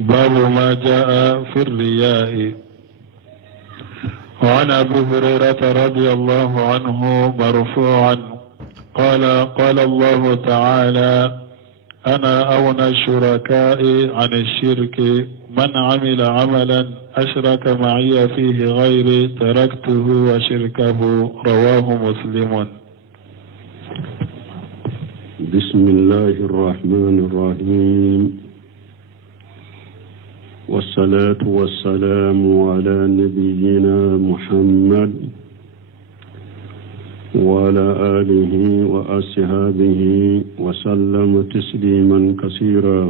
باب ما جاء في الرياء. وعن أبي هريرة رضي الله عنه مرفوعا قال قال الله تعالى: أنا أغنى الشركاء عن الشرك، من عمل عملا أشرك معي فيه غيري تركته وشركه. رواه مسلم. بسم الله الرحمن الرحيم، والصلاة والسلام على نبينا محمد وعلى آله وأصحابه وسلم تسليما كثيرا.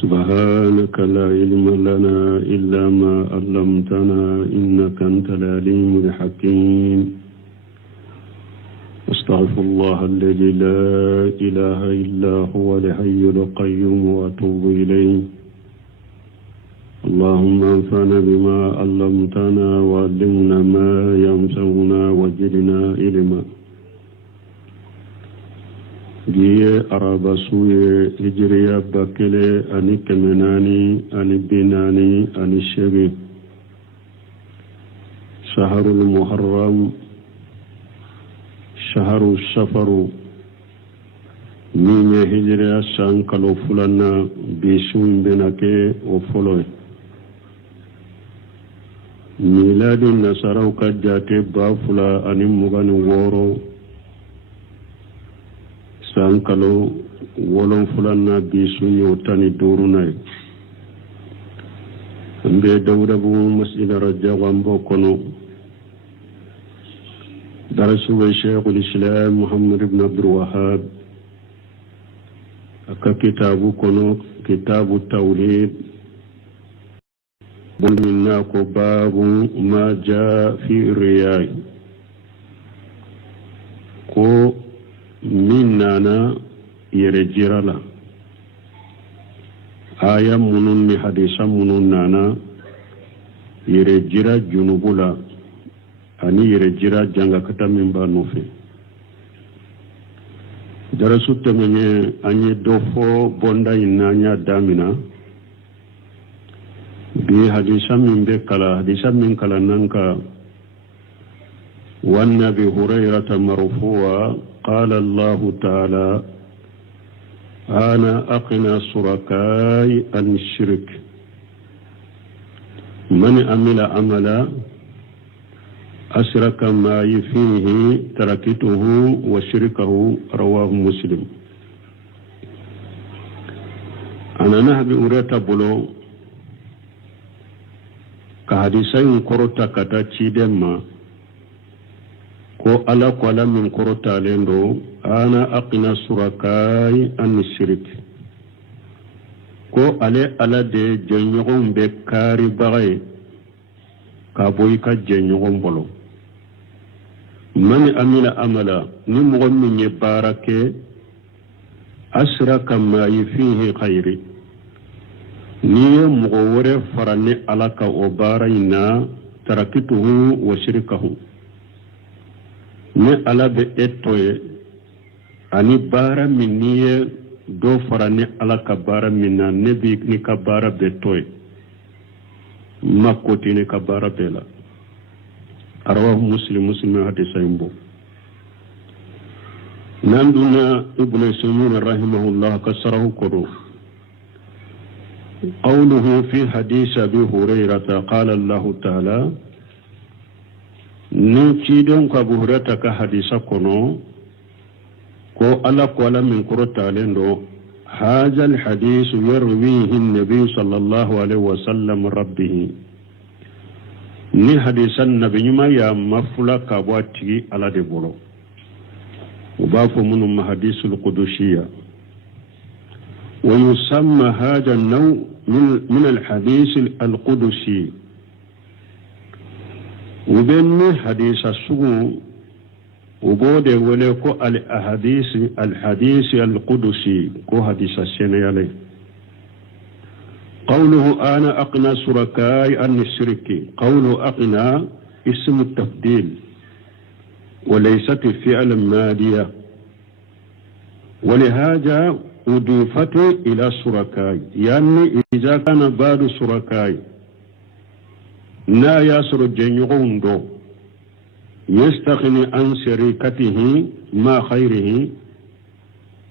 سبحانك لا علم لنا إلا ما علمتنا إنك أنت العليم الحكيم. أستغفر الله الذي لا إله إلا هو الحي القيوم وأتوب إليه. اللهم انفعنا بما علمتنا وعلمنا ما ينفعنا وزدنا علما. جي أرابا سوية هجرية باكلة أني كمناني أني بناني أني الشبي. شهر المحرم، شهر السفر، من هجرية سانكالو فلنا بيسون بناكي وفلوي. ميلاد النصارى كجاتي بافلا أني مغاني وورو سانكالو ولون فلنا بيسون يوتاني دوروناي. مبي دوربو مسئلة رجا وامبو كنو درسوا شيخ الإسلام محمد بن عبد الوهاب كتاب كنو كتاب التوحيد بلناك باب ما جاء في الرياء. كو مننا يرجرلا آية منون حديثا منون نانا يرجر جنوبلا ani yere jira janga kata min ba nofe. Darasu temene anye dofo bonda inanya damina bi hadisa min be kala hadisa min kala nanka wan nabi hurairah marfu'a qala Allah ta'ala: ana aqna surakai an shirk, man amila amala أشرك ما فيه تركته وشركه. رواه مسلم. أنا نهبي أوريتا بلو كحديثين كروتا كتا تشيدما كو ألا كوالا من كروتا لندو أنا أقنا سركاي أن الشرك كو ألا دي جنيغم بكاري بغي كابوي كجنيغم بلو. من أمل أملا نمغن من يبارك أسرك ما فيه خيري نية مغورة فرني ألك وبارينا تركته وشركه. ني ألا بإتوي أني بارا من نية دو فرني ألك بارا منا نبي نكبارا بإتوي ما كوتي نكبارا بلا. أرواه مسلم حديث سيمبو. نندنا ابن سيمون رحمه الله كسره كرو قوله في حديث أبي هريرة قال الله تعالى نكيدون كأبو هريرة كحديث كنو كو ألا قولا من كرة لندو. هذا الحديث يرويه النبي صلى الله عليه وسلم ربه. ni hadisan nabi nyuma ya mafula kabwati ala de bolo ubafu munu mahadisul qudusiyya wa yusamma hadha an-naw min al-hadith al-qudusi. وبين حديث السوء وبود ولكو الحديث القدسي كو حديث السنيالي. قوله أنا أقنى شركاي عن الشرك، قوله أقنى اسم التفضيل وليست فعل مادية، ولهذا أضيفت إلى شركاء يعني إذا كان بعض شركاء لا يسر جنيغون دو يستغني عن شركته ما خيره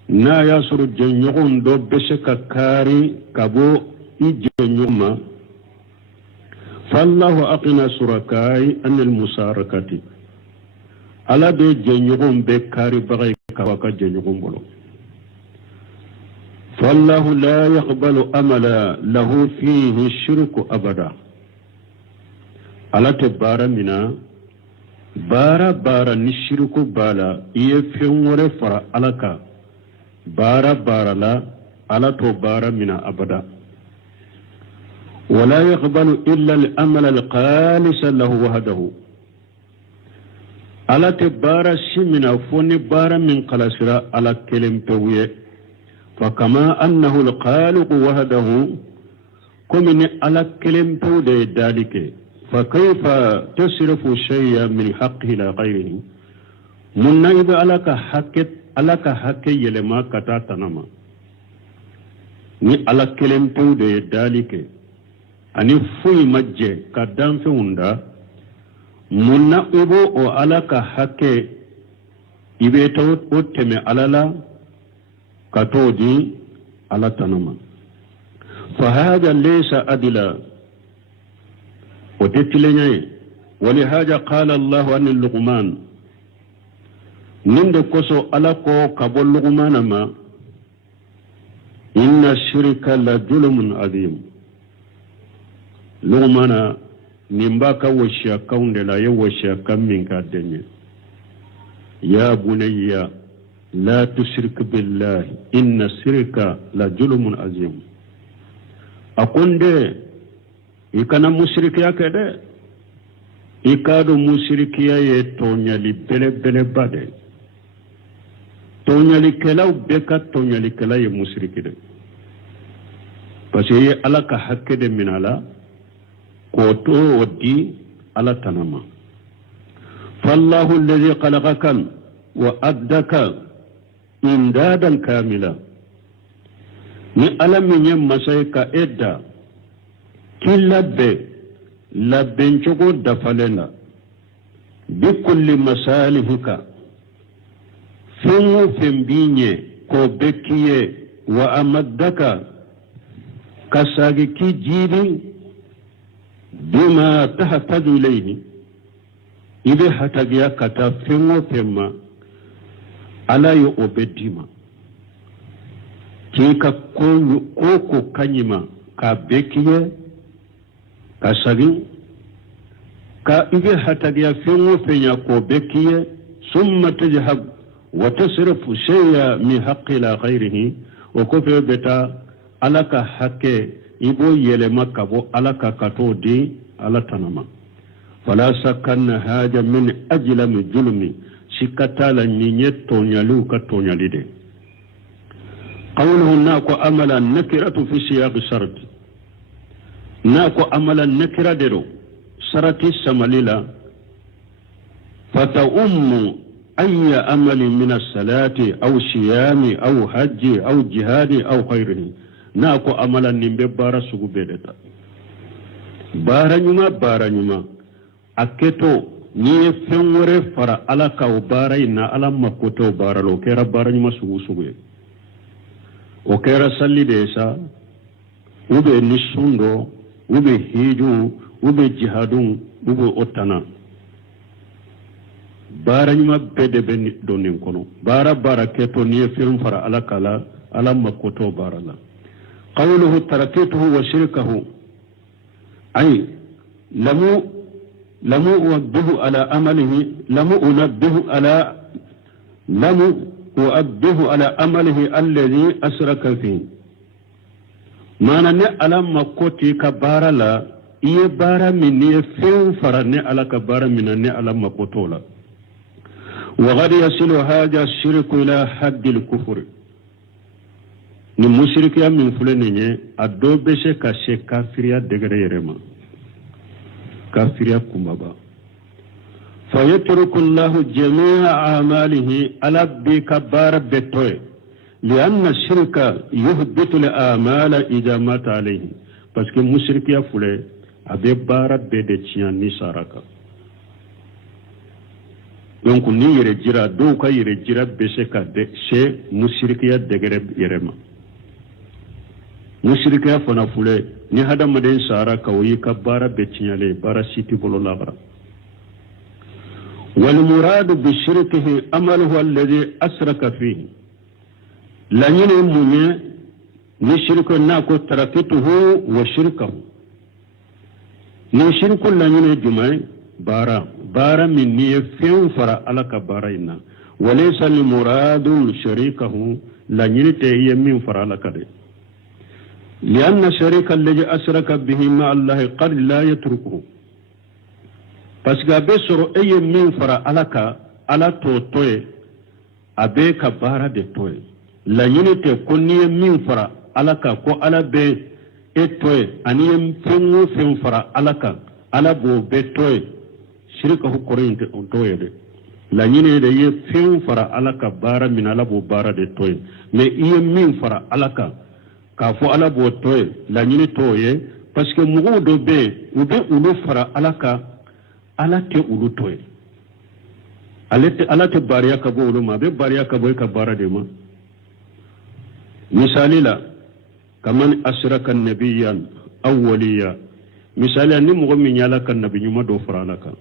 لا يسر جنيغون دو بشك كاري كبو إجنيغما فالله أقنى شركاء عن المشاركة على دو جنيغون بكاري بغي كواكا جنيغون بلو فالله لا يقبل أملا له فيه الشرك أبدا على تبارا منا بارا نشرك بالا يفهم ورفر علىك بارا لا على تبارا منا أبدا ولا يقبل إلا الأمل الخالص له وحده على تبارا شمنا فوني بارا من قلسرا على كلم تويه فكما أنه الخالق وحده كمن على كلم توده ذلك فكيف تصرف شيئا من حقه إلى غيره من نائب على حق يلما كتا تنما ni ala kelem de dalike ani fuy majje ka danfe unda munna ubo o ala ka hakke ibe taw o teme alala katodi ala tanama فهذا ليس أدلا وتتلني ولهذا قال الله عن اللقمان نند كسو ألقو كبول لقمان ما إن الشرك لظلم عظيم لقمان نمباك وشيا كون لا يوشيا كم منك الدنيا يا بني لا تشرك بالله إن الشرك لظلم عظيم أقول ده ikana musirikiya ke de ikado musirikiya ye tonyali bele bade tonyali kelaw beka tonyali kela ye musiriki de parce que ala ka hakke de minala ko to wodi ala tanama fallahu alladhi khalaqaka wa addaka imdadan kamila ni ala min masayka edda labben cogo dafalena bikulli masalihika fenwo fembinye ko bekiye wa amaddaka kasagi ki jiri bima tahtaju ilayhi ibe hatagiya kata fenwo femma ala yo obedima kika ko kanyima ka bekiye ka sagi ka ibe hatagiya fenwo fenya ko bekiye summa tajhab wa tasrifu shay'a min haqqi la ghayrihi wa kufa beta alaka hakke ibo yelema kabo alaka katodi ala tanama fala sakanna haja min ajla min julmi shikatala nyinyeto nyalu ka tonyalide qawluhu nako amala nakiratu fi siyaq shart nako amala nakira dero sarati samalila fata أي أمل من الصلاة أو صيام أو حج أو جهاد أو غيره ناكو أملا نمبي بارا سوغو بيدتا بارا نيما أكتو نيه فنوري فرا ألاكا وبارا إنا ألا مكوتو بارا لو كيرا بارا نيما سوغو سوغو وكيرا سالي ديسا وبي نسوندو وبي هيجو وبي جهادون وبي أوتانا bara nyuma bede ben donin kono bara keto ni film fara ala kala ala makoto bara la qawluhu tarakituhu wa shirkahu ay lamu uwaddihu ala amalihi lamu unabbihu ala amalihi alladhi asraka fi mana ne ala makoti ka bara la iye bara min ni film fara ne ala ka bara min ne ala makoto la وقد يصل هذا الشرك إلى حد الكفر المشرك من فلانية أدوبش كشي كافريا دغريرما كافريا كمبا فيترك الله جميع أعماله على بكبار بتوي لأن الشرك يهبط الآمال إذا مات عليه parce que mushrik ya fule abe bara be de tiyan ni saraka donc ni yere jira do ka yere jira be se ka de she mushrik ya degere yerema mushrik ya fana fule ni hada maden saraka wi ka bara be tiyale bara siti bolo labara wal murad bi shirkihi amaluhu alladhi asraka fihi la nyine munye ni shirku na ko tarakituhu wa shirkahu ni shirku la nyine jumai bara min ni fen fara alaka bara ina walaysa al muradu sharikahu la nyine te yemin fara alaka de لأن الشريك الذي أشرك به مع الله قد لا يتركه parce que abe soro eye min fara alaka ala to toye abe ka bara de toye la nyine te ko ni min fara alaka ko ala be etoye ani fengu fen fara alaka ala bo be toye shirka hu korinte on toye de la nyine de ye fen fara alaka bara min ala bo bara de toye mais iye min fara alaka ka fo ala bo toye la nyine toye parce que mugo do be ulu fara alaka ala te ulu toye ala te bariya ka bo ulu ma be bariya ka bo ka bara de ma misali la kaman asraka nabiyan aw waliya misali ni mugo min yala kan nabi nyuma do fara alaka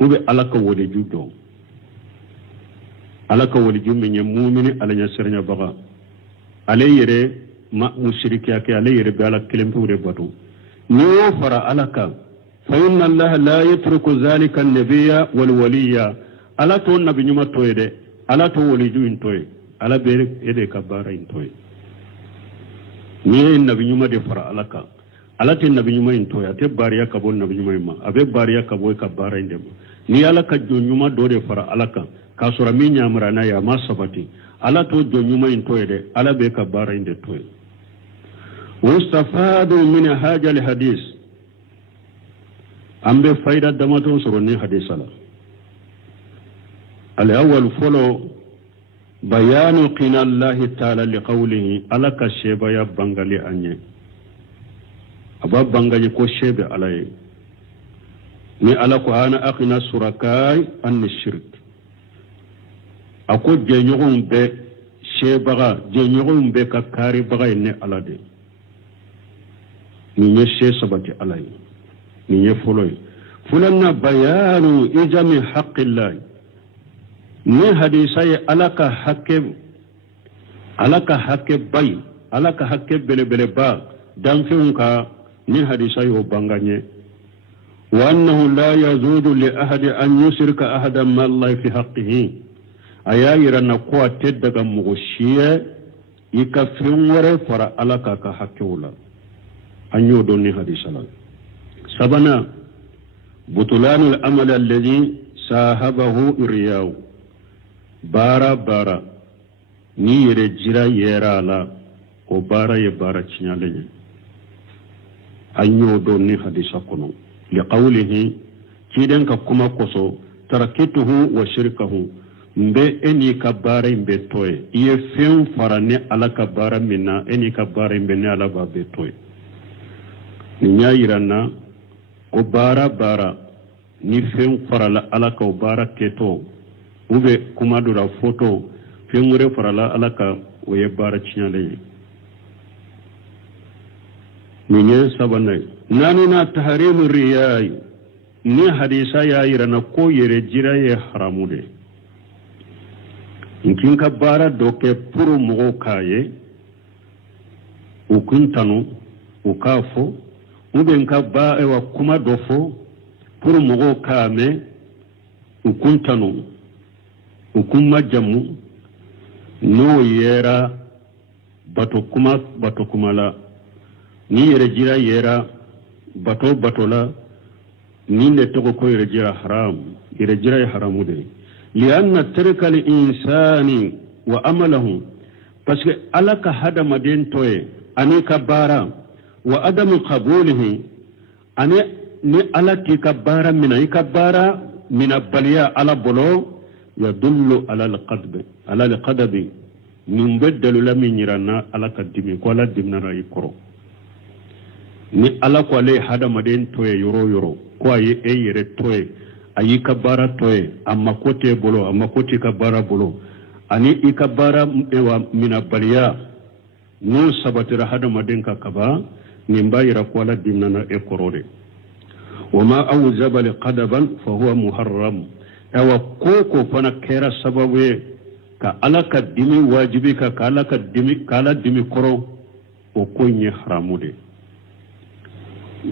ube alaka wali judo alaka wali jumme nya mu'mini ala nya sernya baga ale yere ma mushriki yake ale yere be ala kelempu de batu ni wo fara alaka fa inna allaha la yatruku zalika an-nabiyya wal waliya ala to nabi nyuma toyede ala to wali ju intoy ala be ede kabara intoy ni nabi nyuma de fara alaka ala te nabi nyuma intoy ate bariya kabol nabi nyuma ma abe bariya kabol kabara indem ni ala ka jo nyuma do de fara alaka ka sura mi nyamra na ya ma sabati ala to jo nyuma intoy de ala be kabara inde toy wastafadu min haja al hadith ambe faida damato soro ni hadisala al awwal folo bayanu qina Allah ta'ala li qawlihi alaka sheba ya bangali anye aba bangali ko shebe alay ni alako ana aqina surakai an shirk ako jenyogon be shebaga jenyogon be ka kari baga ne alade ni nye she sabati alay ni nye foloy fulanna bayanu ijami haqqillah ni hadisay alaka hakke bay alaka hakke bele ba damfiunka ni hadisay o banganye wa annahu la yazudu li ahadi an yushrika ahadan ma Allah fi haqqihi ayayira na ko teddaga mugoshiye ikafin wore fara alaka ka hakke wala anyo doni hadisala sabana butulanul amal alladhi sahabahu iryaw bara ni yere jira yera la o bara ye bara chinyale anyo doni hadisa kono li qawlihi kiden ka kuma koso tarakituhu wa shirkahu mbe eni ka bara mbe toye iye fen farane ala ka bara minna eni ka bara mbe ne ala ba be toye ni nyayirana ko bara ni fen farala ala ka bara keto ube kuma dura foto fen wure farala ala ka oye bara chinyale ni nye sabanay nani na tahrimu riyai ni hadisa ya yirana ko yere jira ye haramude nkin ka bara doke puru mugo kaye ukuntanu ukafo ube nka ba ewa kuma dofo puru mugo kame ukuntanu ukuma jamu no yera bato kuma la ni yere jira yera bato la ni ne togo ko yere jira haram yere jira haramude لأن ترك الإنسان وأمله parce que alaka hada maden toye ani kabara wa adamu qabulihi ani ni alati kabara mina baliya ala bolo yadullu ala alqadbi nin beddalu la min yiranna ala ka dimi ko ala dimnana i koro ni ala ko ale hadamaden toye yoro yoro ko aye e yere toye ayi ka baara toye amma kote bolo amma koti ka baara bolo ani i ka baara ewa minabaliya n'o sabatira hadamaden ka kaba nin b'a yira ko ala dimnana e koro de wama awjaba liqadaban fa huwa muharram ewa koko fana kera sababu ye ka ala ka dimi wajibi ka ala ka dimi koro o ko nye haramu de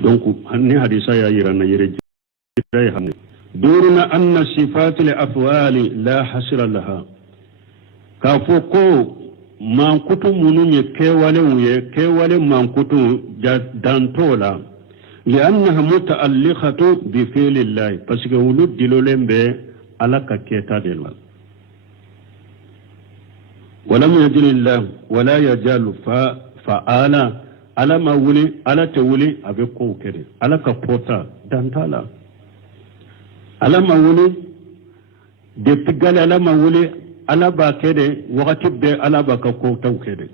donc ni hadisa ya yira na yire jira ya hamne duruna anna sifatil afwali la hasira laha ka fo ko mankutu munu nye kewale mankutu dantola لأنها متعلقة بفعل الله parce que ولود دلولين به على كيتا دلوال ولم يجل الله ولا يجال فعالا على ما ولي على تولي أبقو كده على كبوتا دانتالا على ما ولي دبتقال على ما ولي على با كده وقت بي على با كوتا كده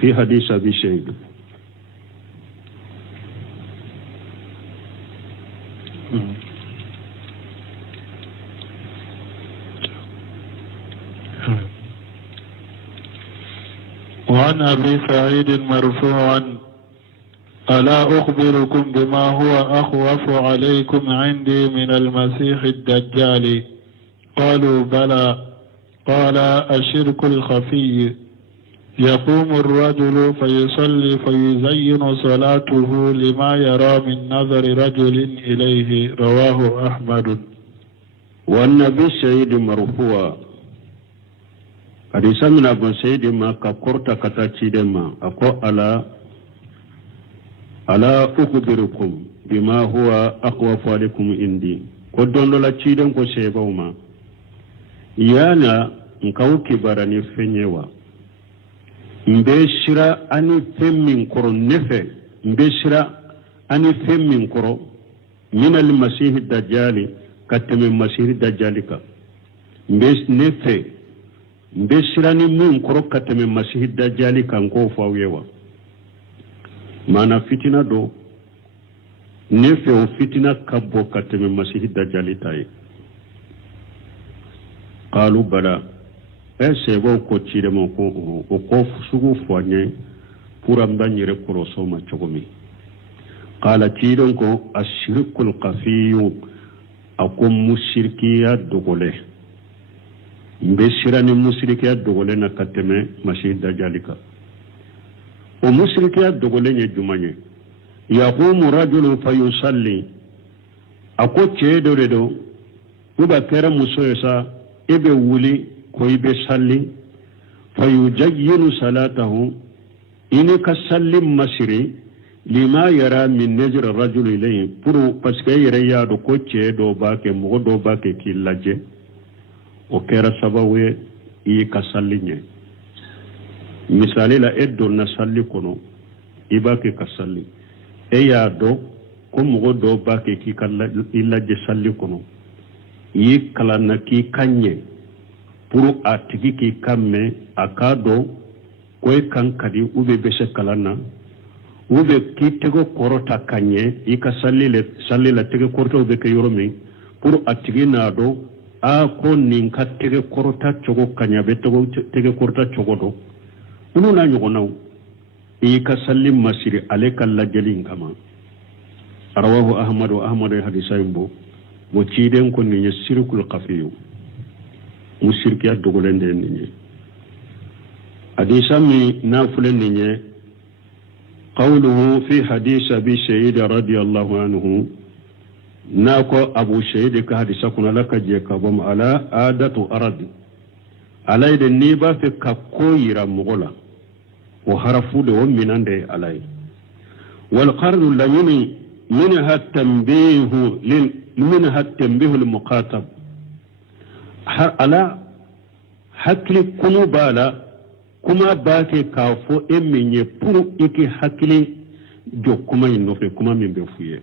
في حديث أبي شهيد وعن أبي سعيد مرفوعا ألا أخبركم بما هو أخوف عليكم عندي من المسيح الدجال قالوا بلى قال الشرك الخفي يقوم الرجل فيصلي فيزين صلاته لما يرى من نظر رجل إليه رواه أحمد. والنبي سيد مرفوع حديث من أبو سيد ما كقرت كتاتيد ما أقول ألا أخبركم بما هو أخوف عليكم عندي كدون لا تيدن كو سيبوما يانا نكاو كبارني فنيوا mbeshira ani femmin koro nefe mbeshira ani femmin koro min al masih dajjali kateme masih dajjali ka nefe mbeshira ni min koro kateme masih dajjali kan ko fawewa mana fitina do nefe o fitina kabbo kateme masih dajjali tay qalu bala ese bo ko cire mo ko sugu foanye puram dan yere koroso ma chogomi qala tidon ko ashirkul qafiyu akum mushrkiya dogole mbe shirani mushrkiya dogole na kateme masjid dajalika o mushrkiya dogole nye jumanye yaqumu rajulun fayusalli ako cedo redo uba kera musoyesa ebe wuli koybe salli fayujayyinu salatahu ini ka salli masiri lima yara min najr rajul ilayhi pour parce que yere ya do ko ce do bake mo do bake ki laje o kera sabawe yi ka salli nye misali la eddo na salli kono ibake ka salli e ya do ko mo do bake ki kala ilaje salli kono yi kala na ki kanye pour a tigi ki kamme akado koy kankadi ube bese kalana ube ki tego korota kanye ika salli la tege korota ube ke yoromi pour a tigi nado a ko ninka tege korota chogo kanya be tege korota chogo do unu na nyugo naw ika salli masiri aleka lajalin kama rawahu ahmad hadisa imbo mo ciden ko ni shirkul qafiyu musirkiya dogolende ninye hadisa mi nafulen ninye qawluhu fi hadith abi shayd radiyallahu anhu nako abu shayd ka hadisa kuna laka je ka bam ala adatu arad alayde ni ba fe ka koyira mugola wa harafu de won minande alay wal qardu lamini minha tanbihu lil muqatab ala hakili kunu bala kuma bake kafo emenye puru iki hakili jo kuma inofe kuma mimbe fuye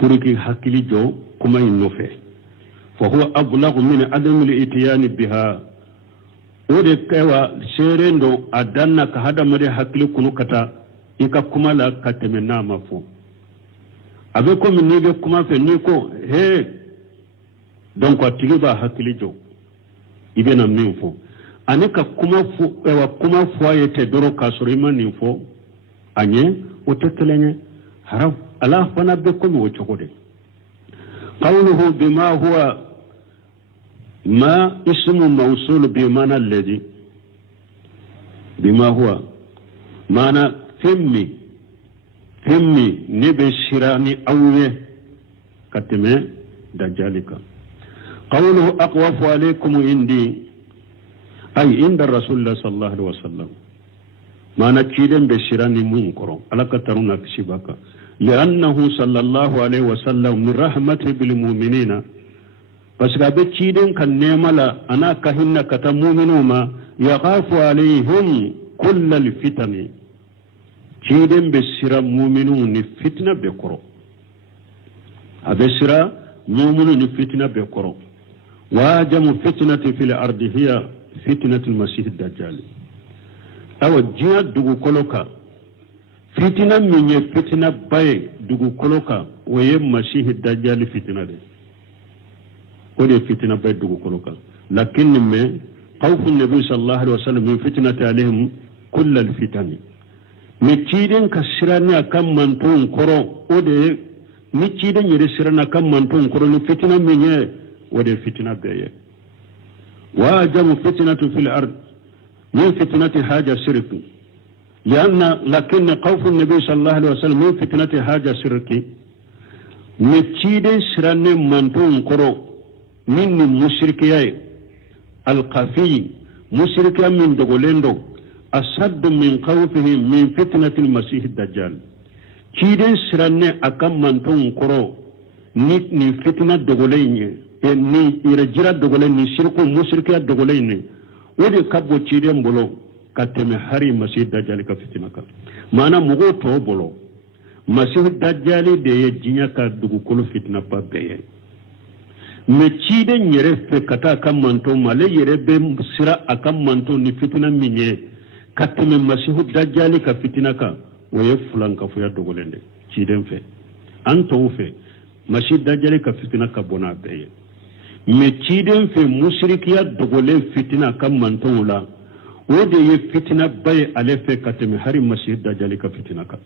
pour ki hakkili jo kuma innofe fa huwa ablagu min adam al-itiyani biha ode kewa serendo adanna ka hada mare hakkili kunu kata ika kuma la kateme na mafo abe ko min ne be kuma fe ni ko he donc atigi ba hakkili jo ibe na min fo anika kuma fo ewa kuma fo ayete doro kasuri mani fo anye o tetelenye haraf ala fana be ko mo chokode qawluhu bima huwa ما اسم موصول بمعنى الذي بما هو معنى ثمي نبشراني أوه كتمه دجالك قوله أقوف عليكم عندي أي عند رسول الله صلى الله عليه وسلم معنى كيدن بشراني منكرو على كترون كشبك لأنه صلى الله عليه وسلم من رحمته بالمؤمنين parce que abe ciden kan nemala ana kahinna kata mu'minuma yaqafu alaihim kull alfitani ciden be sira mu'minun ni fitna be koro abe sira mu'minun ni fitna be koro wajamu fitnati fil ardi hiya fitnatu almasih ad-dajjal awa jiya dugu koloka fitna minye fitna bay dugu koloka waye masih ad-dajjal fitna de ودي فتنة بيدو كلوكا لكن من خوف النبي صلى الله عليه وسلم من فتنة عليهم كل الفتن مكيدن كسرنا كم من تون كرو ودي مكيدن يرسرنا كم من تون كرو فتنة من ودي فتنة بيه واجم فتنة في الأرض من فتنة حاجة سرق لكن خوف النبي صلى الله عليه وسلم من فتنة حاجة سرق مكيدن سرنا من تون كرو من مشركي القفي مشركا من دغولندو أصد من خوفهم من فتنة المسيح الدجال كيدن سرنة أكم من تنكرو ني فتنة دغولين ني يرجرا دغولين ني شركو مشركا دغولين ودي كبو كيدن بلو كتم هاري مسيح الدجال كفتنة مانا مغو تو بلو مسيح الدجال دي جنيا كدغو كلو فتنة بابيه mais ciden yere fe kata kan manto male yere be sira akan manto ni fitina minye katme masihu dajjali ka fitina ka waye fulan ka fuya dogolende ciden fe anto fe masih dajjali ka fitina ka bona beye mais ciden fe mushrikiya dogole fitina kan manto la wode ye fitina baye ale fe katme hari masih dajjali ka fitina ka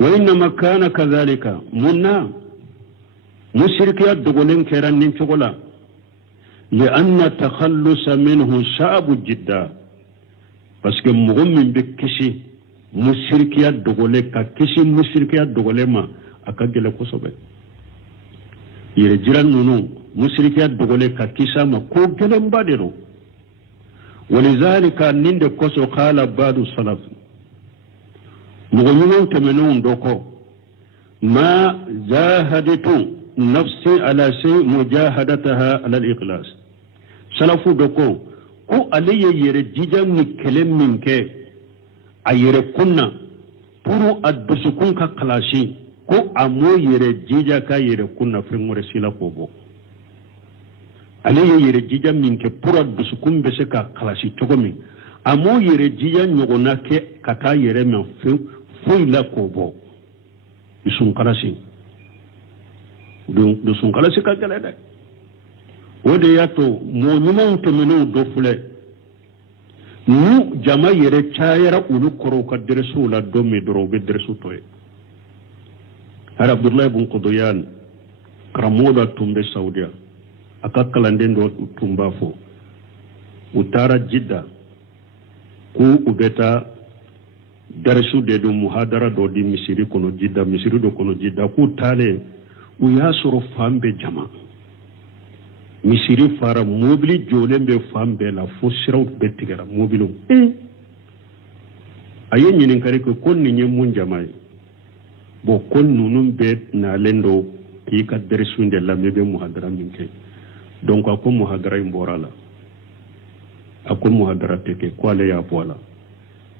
wa inna makana kadhalika munna مشركيا دغولين كيران نين شغلا لأن تخلص منه صعب جدا باسكو مغمم بكشي مشركيا دغولي كشي مشركيا دغولي ما أكاجل كوسوبي يرجران نونو مشركيا دغولي كيسا ما كوجلن بادرو ولذلك نين كوسو قال بعض السلف مغممون تمنون دوكو ما جاهدتو نفسي على شيء مجاهدتها على الإخلاص سلفو دكو كو علي يرجيجا من كلم منك أيركونا برو أدسكون كقلاشي كو أمو يرجيجا كا يركونا في مرسيلا كوبو علي يرجيجا منك برو أدسكون بسكا قلاشي تغمي أمو يرجيجا نغنا كتا يرمي فويلا كوبو يسون قلاشي do sun kala sika gele de wode yato mo nyuma temeno do fule nu jama yere chayara ulu koro ka deresu la do mi doro be deresu toy har abdullah ibn quduyan kramoda tumbe saudia akakala ndendo tumba fo utara jidda ku ubeta deresu de do muhadara do di misiri kono jidda misiri do kono jidda ku tale uyasoro fambe jama misiri fara mobili jolembe fambe la fosiraw betigara mobilo aye nyinin kare ko konni nye mun jamaay bo kon nunum be na lendo ki ka dersunde la mebe muhadara minke donc akon muhadara imborala akon muhadara teke kwale ya pola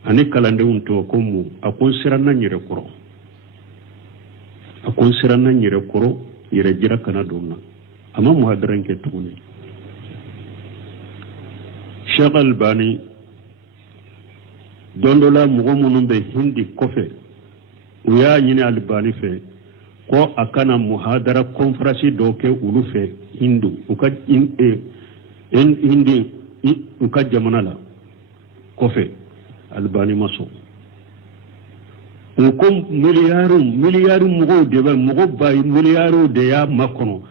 ani kalande unto ko mu akon siranna nyire koro akon siranna nyere koro yere jira kana donna ama muhadaran ke tuni Sheikh Albani dondola mugo munun be hindi kofe uya nyine Albani fe ko akana muhadara conference doke ulu fe hindu uka hindi uka jamana la kofe Albani maso uko miliyaru mugo deba mugo bayi miliyaru de ya makono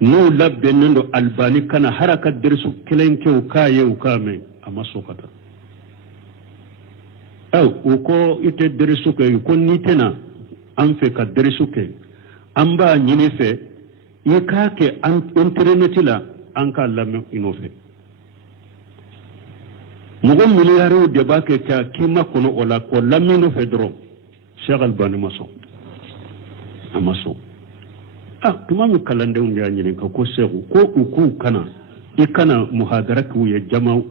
no labbe nendo Albani kana haraka dersu kelenke ukaye ukame amaso kata uko ite dersu ke uko nitena amfe ka dersu ke amba nyine fe ikake internet la anka lamme inofe mugo miliyaru de bake ka kima kono ola ko lamme no fe dro Sheikh Albani maso amaso tuma mi kalande un ya nyine ka ko segu ko uku kana ikana muhadara ku ya jama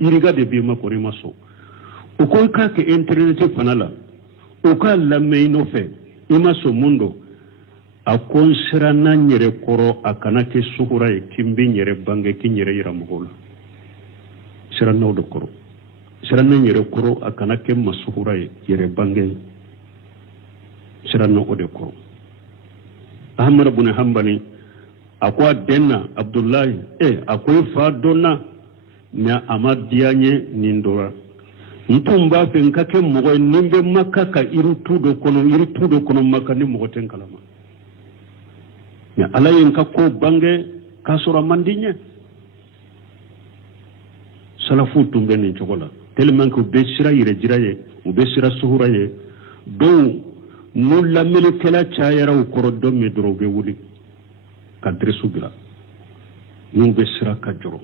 iriga de be ma ko maso uko ka ke internet fanala uka lamme no fe imaso mundo akon sirana nyere koro akana ke suhura e kimbi nyere bange ki nyere ira mugola sirana do koro sirana nyere koro akana ke masuhura e yere bange sirana ode koro Ahmad ibn Hanbali akwa denna Abdullahi akwai fa donna nya amad dianye nindora ntumba fe nkake mugo nimbe makka ka irutudo kono makka ni mugo ten kalama nya alayen ka ko bange kasura mandinye salafu tumbe ni chokola tellement que besira yire jiraye u besira suhuraye do nulla melekela chayara u koroddo me drobe wuli kadresu bila nu besira kajoro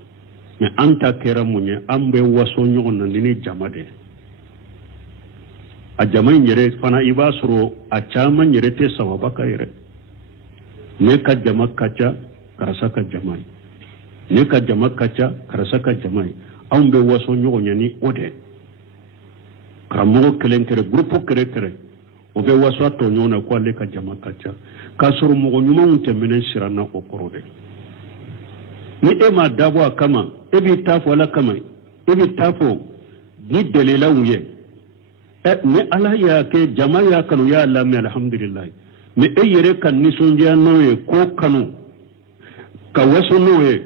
me anta kera munye ambe waso nyona ni jamade a jamai nyere fana ibasuro a chama nyere te sawaba kayre ne ka jama kacha karasaka jamai ne ka jama kacha karasaka jamai ambe waso nyonya ni ode kamo kelenkere grupo kere obe waso to nyona kwa le ka jama kacha kasuru mo nyuma unte menen shirana okorode ni ema dabo kama ebi tafo la kama ebi tafo ni delela uye ne ala ya ke jama ya kanu ya Allah mi alhamdulillah me eyere kan ni sonja noye ko kanu ka waso noye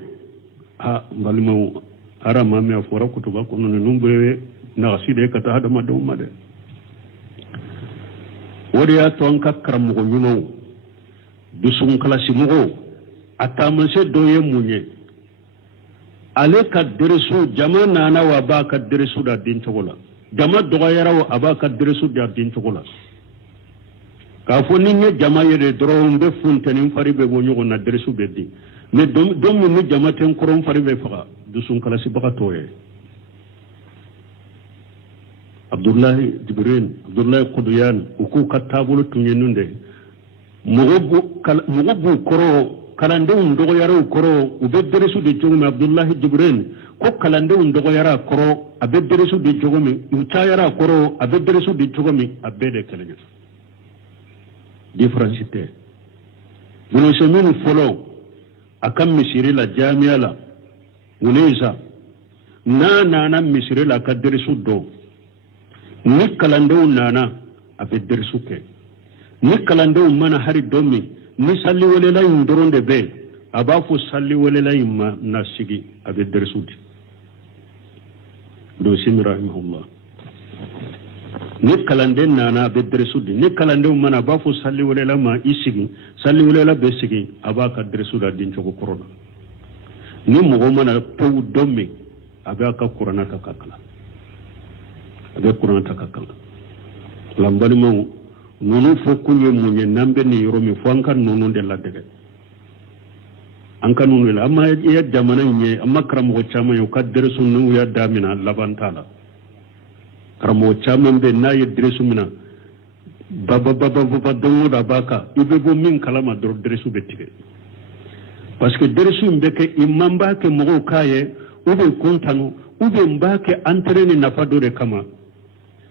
balimo harama me afora kutuba ko non numbe na aside kata hada madum made wori ya ton ka karamo nyumo dusun kala simugo atamanse doye munye ale ka deresu jama nana wa ba ka deresu da din togola jama doga yarawo aba ka deresu da din togola ka fo ninye jama yere doro be funtenin faribe bo nyugo na deresu be di mais dom mu jama ten korom faribe faga dusun kala si baka toye Abdullahi Quduyan uku katabulu tunyenunde mugobu koro kalande undogo yara koro ube deresu de jogome Abdullahi Jibril ko kalande undogo yara koro abe deresu de jogome ucha yara koro abe deresu de jogome abe de kelenya differencité bunu semenu folo akam misiri la jamia la uneza na misiri la ka deresu do ni kalande nana abe deresu ke ni kalande mana hari domi ni salli wala la indoronde be abafu salli wala la imma nasigi abe dersudi do simrahimahullah ni kalande nana abe dersudi ni kalande mana abafu salli wala la ma isigi salli wala la be sigi abaka dersuda din to korona ni mo mana pew domi abaka qur'ana ka kakala abe qur'ana ta kakala lambali mo nunu fokunye munye nambe ni yoromi fwankan nunu de la dege anka nunu la amma ya jamana nye amma karamo chama yo kadere sunu ya damina labantala karamo chama be na ye dresu mina baba dongo da baka ibe bo min kalama dor dresu betige parce que dresu mbeke imamba ke mo kaye ube kontanu ube mbake entraîner nafa dore kama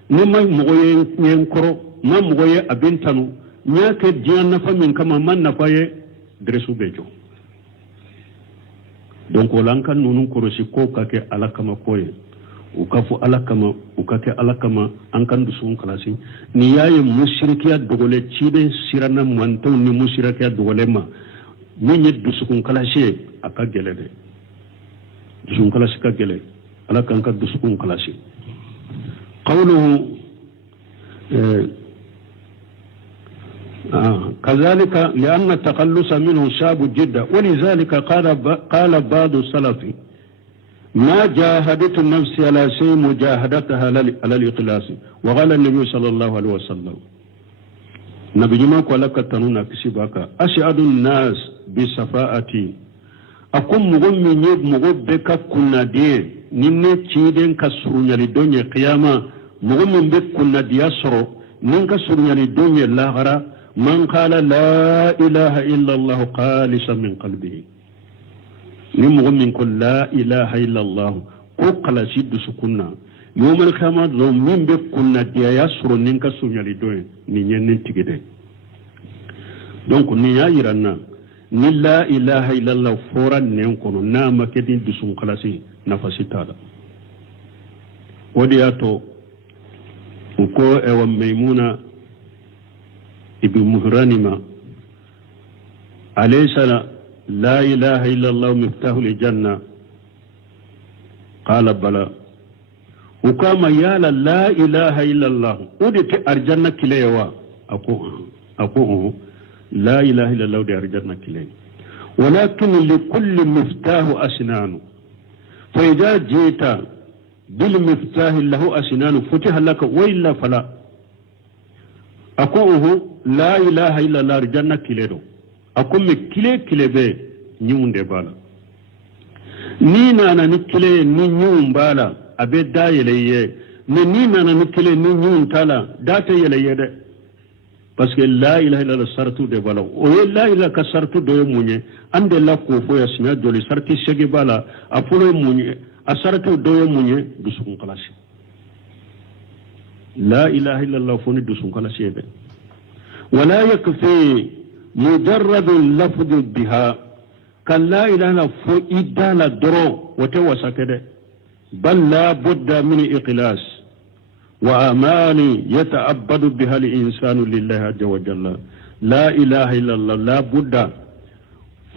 ne mai mo ye koro ma mugoye abintanu nyake diyan nafa min kama man nafa ye dresu bejo donc olankan nunun korosi ko kake alakama koye ukafu alakama ukake alakama ankan dusun kalasi ni yaye mushrikiya dogole cide sirana mantaw ni mushrikiya dogole ma ni dusukun kalasi aka gele de dusun kalasi ka gele alakan ka dusukun kalasi qawluhu كذلك لأن التخلص منه شاب جدا ولذلك قال بعض السلف ما جاهدت النفس على شيء مجاهدتها على الإخلاص وقال النبي صلى الله عليه وسلم نبي جماعة لك تنون كسبك أشهد الناس بصفاءتي أكون مغمي نيب مغبك كنا دي نيني تشيدين كسرون لدنيا قيامة مغمي بك كنا دي أسرو نين كسرون لدنيا لاغرا من قال لا إله إلا الله خالصا من قلبه نمغم من كل لا إله إلا الله قل سيد سكنا يوم القيامة من بكنا ديا يسر ننك سنيا لدوين نين ننتقده donc ni yayirana ni la ilaha illa allah fora nen kono na makedin dusun kalasi nafasi tada wodi ato uko ewa maimuna ابن مهرانما أليس لا إله إلا الله مفتاح الجنة قال بلى وكما يالا لا إله إلا الله ودك أرجنة كليوا أقوه لا إله إلا الله دي أرجنة كلي ولكن لكل مفتاح أسنان فإذا جئت بالمفتاح له أسنان فتح لك وإلا فلا أقوه لا إله إلا الله رجعنا كيلو أقوم كيلي به نيون دبالا نينا أنا نكيلي نيون بالا أبي دا يليه نينا أنا نكيلي نيون تالا داتا يليه ده parce que la ilaha illa Allah sartu de bala o la ilaha ka sartu do munye ande la ko fo ya sina doli sarti sege bala apulo munye asartu do munye dusun kalasi لا إله إلا الله فوني دوسون كلا شيء ولا يكفي مجرد اللفظ بها كان لا إله إلا فو إدالا درو وتوسا كده بل لا بد من إخلاص وأمال يتعبد بها الإنسان لله عز وجل لا إله إلا الله لا بد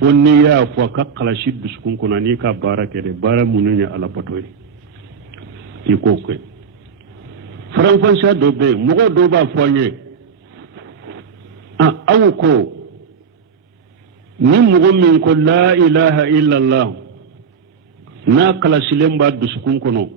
فنيا فكقلا شد سكون كنانيكا باركة بارا منيا على بطوي يكوكي faranfansiya dɔ bɛ yen mɔgɔ dɔw b'a fɔ an ye aw ko ni mɔgɔ min ko la ilaha illallah n'a kalasilen b'a dusukun kɔnɔ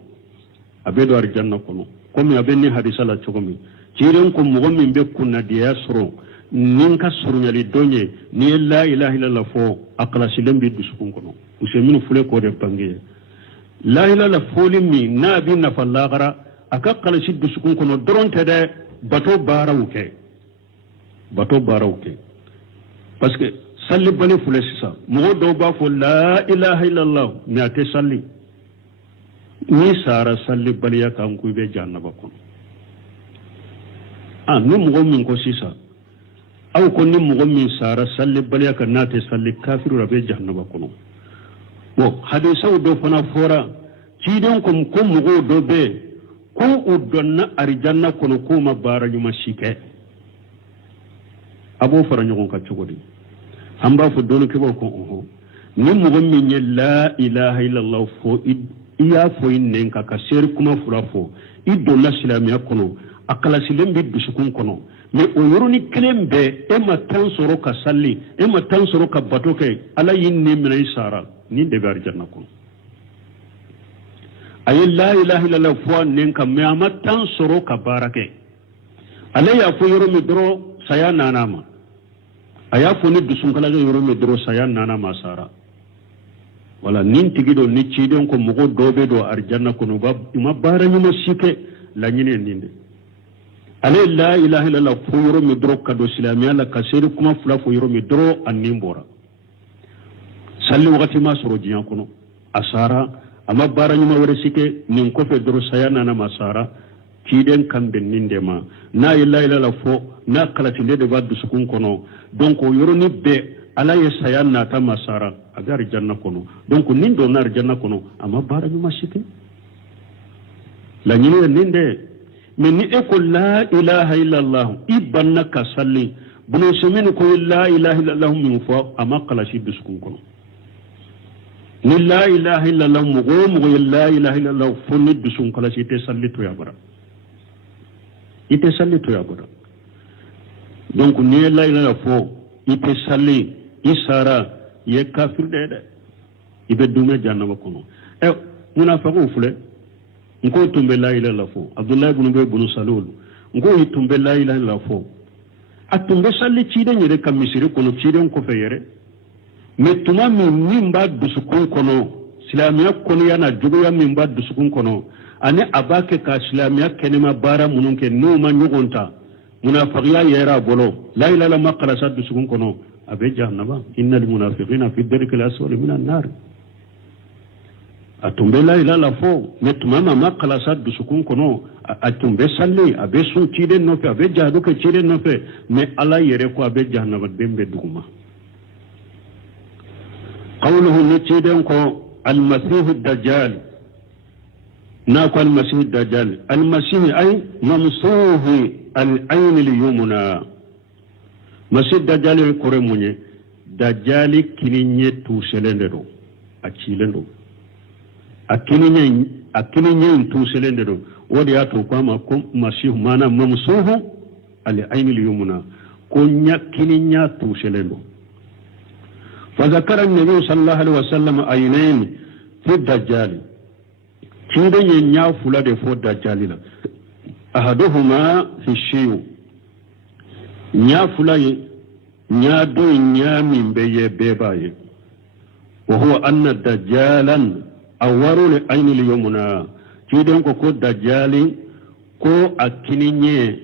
a bɛ don arijanna kɔnɔ komi a bɛ ni hadisa la cogo min ciren ko mɔgɔ min bɛ kunnadiya sɔrɔ ni ka surunyali dɔn ye ni ye la ilaha illallah fɔ a kalasilen bɛ dusukun kɔnɔ usemini fule k'o de bange ye la ilaha illallah fɔli min n'a bɛ nafa lagara aka kalasi dusukun kono doron tɛ dɛ bato baaraw kɛ parce que salli bali fule sisan mɔgɔ dɔw b'a fɔ la ilaha illallah mais a tɛ salli ni sara salli baliya kan ko i bɛ jahannaba kɔnɔ ni mɔgɔ min ko sisan aw ko ni mɔgɔ min sara salli baliya kan n'a tɛ salli kafiru a bɛ jahannaba kɔnɔ bon hadisaw dɔ fana fɔra ciden ko mɔgɔw dɔ bɛ ko u donna arijanna kono ko ma baara ɲuman si kɛ a b'o fara ɲɔgɔn kan cogo di an b'a fɔ dɔɔni kɛbaaw ko ni mɔgɔ min ye la ilaha illallah fɔ i y'a fɔ i nɛn kan ka seeri kuma fila fɔ i donna silamɛya kɔnɔ a kalasilen bɛ dusukun kɔnɔ mais o yɔrɔnin kelen bɛɛ e ma tan sɔrɔ ka salli e ma tan sɔrɔ ka bato kɛ ala y'i nɛn minɛ i sara ni de bɛ arijanna kɔnɔ a ye la ilaha illallah fɔ a nɛn kan mais a ma tan sɔrɔ ka baara kɛ ale y'a fɔ yɔrɔ min dɔrɔn saya nana ma a y'a fɔ ni dusunkalajɛ yɔrɔ min dɔrɔn saya nana ma sara wala nin tigi don ni ciden ko mɔgɔ dɔw bɛ don arijanna kɔnɔ u ma baara ɲuman si kɛ laɲini ye nin de ale la ilaha illallah fɔ yɔrɔ min dɔrɔn ka don silamɛya la ka seeri kuma fila fɔ yɔrɔ min dɔrɔn a nin bɔra salli wagati ma sɔrɔ diɲɛ kɔnɔ a sara a ma baara ɲuman wɛrɛ si kɛ nin kɔfɛ dɔrɔn saya nana ma sara ciden kan bɛn nin de ma n'a ye la ilaha illallah fɔ na kalatinde de ba dusukun kono donc o yoroni be ala ye saya nata masara aga arjanna kono donc nin do na arjanna kono ama bara mi mashiki la nyine ninde mais ni e ko la ilaha illa allah ibanna ka salli bunu semin ko la ilaha illa allah min fo ama kalashi dusukun kono ni la ilaha illa allah mugo la ilaha illa allah fo ni dusun kalashi te salli to ya bara ite salli to ya bara donc ni la ilaha fo ite salli isara ye kafir de ibe dume jannaba kono e munafiqu fule nko tumbe la ilaha illa fo abdullah ibn ubay ibn salul nko tumbe la ilaha illa fo atumbe salli cide nyere kam misiri kono cide ko feyere me tuma min ba dusukun kono islamiya kono yana juguya min ba dusukun kono ane abake ka islamiya kenema bara mununke no ma nyugonta munafiqiya yera bolo la ilaha illa ma qala saddu sukun kono abe jahannaba innal munafiqina fi dharki al-asfali min an-nar atumbe la ilaha illa fo me tuma ma qala saddu sukun kono atumbe salli abe su cide no fe abe jahadu ke cide no fe me ala yere ko abe jahannaba dembe duguma qawluhu ni cide ko al-masih ad-dajjal ناكو المسيح الدجال المسيح أي ممسوح العين اليمنى مسيح الدجال كورموني دجال كيني توسلندو أكيلندو أكيني توسلندو ودي أتو كما كم مسيح مانا ممسوح العين اليمنى كونيا كيني توسلندو فذكر النبي صلى الله عليه وسلم عينين في الدجال kinde ye nya fula de fo dajjalila ahaduhuma fi shiyu nya fula ye nya do nya min be ye bebaye wa huwa anna dajjalan awaru li ayni al yumna kinde ko dajjali ko akininye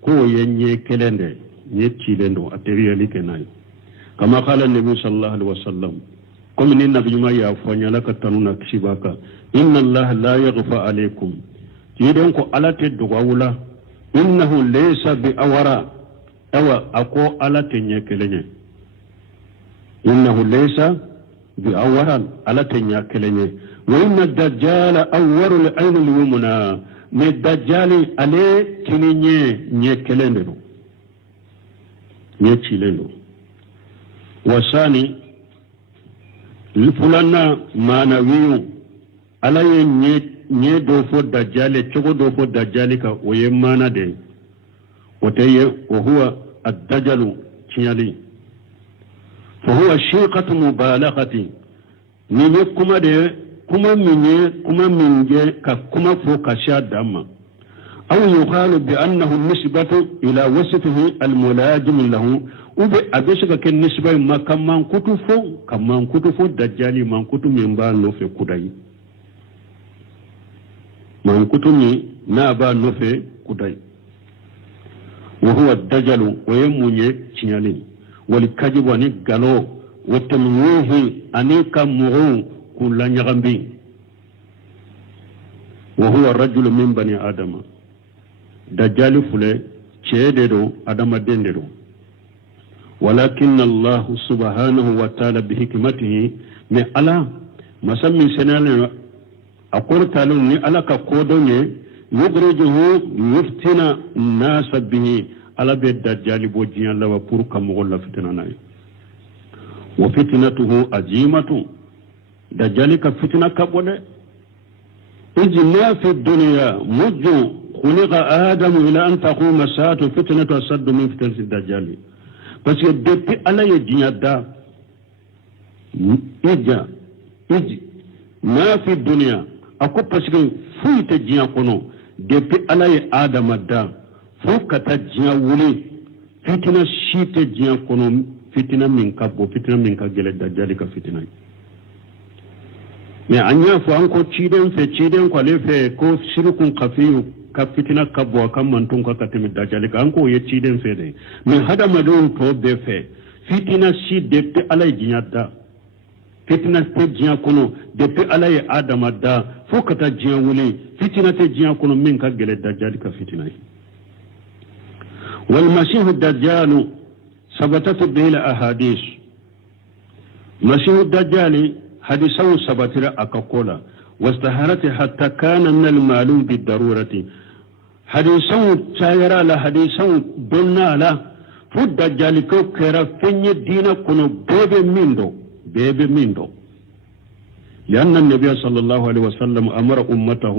ko yenye kelende nye chilendo ateriya likenay kama qala an-nabi sallallahu alaihi wasallam comme ni nabi ma ya fanya laka tanuna kishibaka inna allah la yaghfa alaykum yiden ko alate dugawula innahu laysa bi awara awa ako alate nyekelenye innahu laysa bi awara alate nyekelenye wa inna ad-dajjala awwaru al-ayn al-yumna me dajjali ale kininye nyekelende do nyechilendo wasani lifulana manawiyu ala ye nye do fo dajjale chogo do fo dajjale ka oye mana de oteye wa huwa ad-dajjalu chiyali fa huwa shiqatu mubalaghati ni kuma de kuma minje ka kuma fo ka sha damma aw yuqalu bi annahu nisbatu ila wasfihi al-mulajim lahu ube abeshaka ken nisbai makamman kutufo dajjali man kutu min ba no fe kudai man kutu ni na ba no fe kudai wa huwa dajjalu wa yamunye chinyalin wal kajibu ani galo wa tamwihi ani kamu kulanyagambi wa huwa rajul min bani adama dajjali fule chededo adama dendero ولكن الله سبحانه وتعالى بحكمته من الله مسمى سنان أقول تعالى ني الله كقودني يخرجه يفتن الناس به على بيت دجال بوجيان الله وبور كمغلا فتنة وفتنته عظيمة دجال كفتنة كبولة إذ ما في الدنيا مج خلق آدم إلى أن تقوم الساعة فتنة أشد من فتنة الدجال parce que depuis Allah ye dinya da iji ma fi dunya ako parce que fu te dinya kono depuis Allah ye adama da fu kata dinya wuli fitina shi te dinya kono fitina min ka gele dajjali ka fitina mais anya fu anko ciden ko le fe ko shirkun qafiyu ka fitina kabwa kam mantun ka katimi dajjali ka anko ye ciden fe de mais hada madon to be fe fitina shi depuis alay jinyada fitina te jinya kono depuis alay adama da fo kata jinya wuli fitina te jinya kono min ka gele dajjali ka fitina والمسيح الدجال ثبتت به الأحاديث مسيح الدجال حديثه ثبتت أكاكولا واستهرت حتى كان من المعلوم بالضرورة حديثه تايرا لا حديثه دلنا لا فالدجال كوكرا فني دينا كنو بيبي ميندو لأن النبي صلى الله عليه وسلم أمر أمته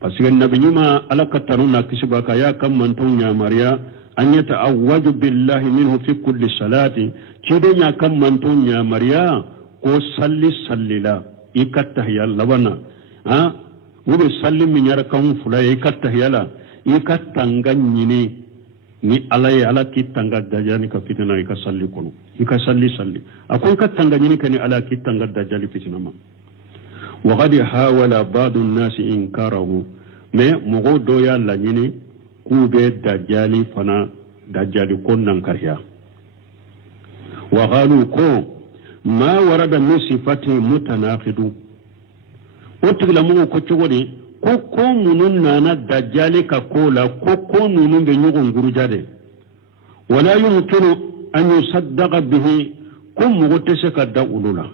parce que nabi nyuma alaka tanuna kisibaka ya kam mantonya maria an yata'awwaju billahi minhu fi kulli salati kide nya kam mantonya maria ko salli sallila ikattahya labana ha ube salli min yar kan fula ikattahya la ikattanga nyini ni alay ala kitanga dajani ka fitna ika salli kono ika salli akoy ikattanga nyini kani ala kitanga dajali fitna ma وقد حاول بعض الناس إنكاره mais mogo do ya la nyini kube dajali fana dajali konnan karya wa qalu ko ma warada min sifati mutanaqidu otigla mo ko chogodi ko munun nana dajali ka kola ko munun be nyugo ngurujade wala yumkinu an yusaddaqa bihi kum mogo tesaka dawulula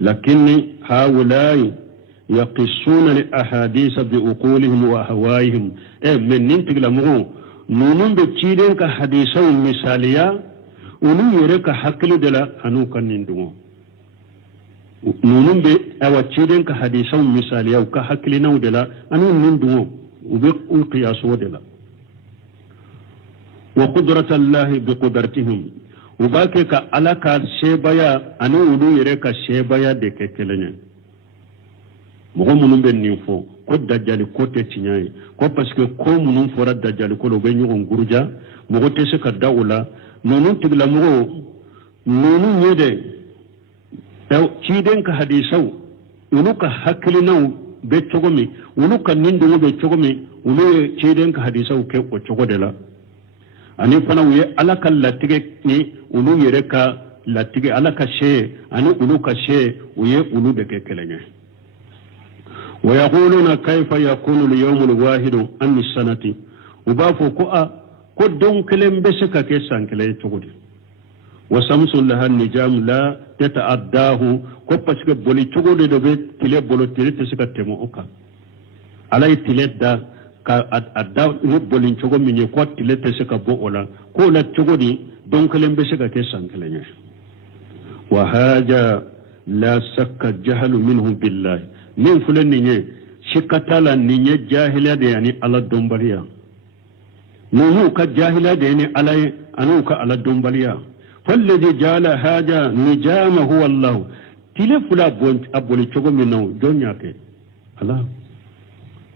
لكن هؤلاء يقصون الأحاديث بأقولهم وأهوائهم من ننتج لمغو نونون بتشيدين كحديثا مثاليا ونو يرك حقل دلا أنو كان نندمو نونون بتشيدين كحديثا مثاليا وكحقل نو دلا أنو نندمو وبقياس ودلا وقدرة الله بقدرتهم ubake ka alaka shebaya anu ulu yere ka shebaya de kekelenya mogo munun be ninfo ko dajali ko te tinyai ko parce que ko munun fora dajali ko lo be nyugo nguruja mogo te se ka daula nonu tigla mogo nonu nyede taw ciden ka hadisau ulu ka hakilinaw be chogomi ulu ka nindu be chogomi ulu ciden ka hadisau ke ko chogodela ani fana uye alaka latige ni ulu yere ka latige alaka she ani ulu ka she uye ulu de kekelenya wa yaquluna kayfa yakunu al-yawm al-wahid an sanati ubafu ko don kelem bese ka ke sankele tugudi wa samsun laha nijam la tata'addahu ko parce que boli tugudi do be tile bolo tile te sika temo oka alay tile da ka adda ni bolin cogo min ko tilete se ka bo ola ko la cogo di donc lembe se ka ke sankelenya wa haja la sakka jahlu minhu billahi min fulan ni shikatala ni jahila de yani ala dombaliya nu ka jahila de ni ala anu ka ala dombaliya falladhi jala haja nijama huwa allah tile fula bon aboli cogo min no donya ke ala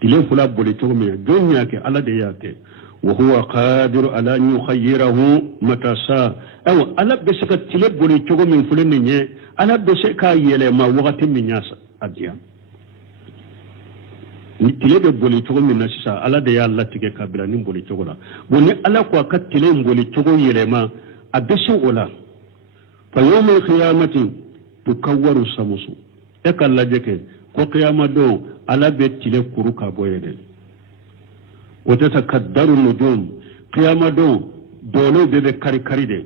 tile fula boli cogo min donya ke ala de yake wa huwa qadir ala an yukhayyirahu mata sa aw ala be saka tile boli cogo min fulen nye ala be saka yele ma wakati min yasa adiya ni tile be boli cogo min nasa ala de ya Allah tige kabila ni boli cogo la boni ala ko ka tile boli cogo yele ma abesu ola fa yawm al qiyamati tukawwaru samusu e kala jeke ko qiyama do ala be tile kuru ka boyede wata takaddaru nujum qiyama do dolo be kari de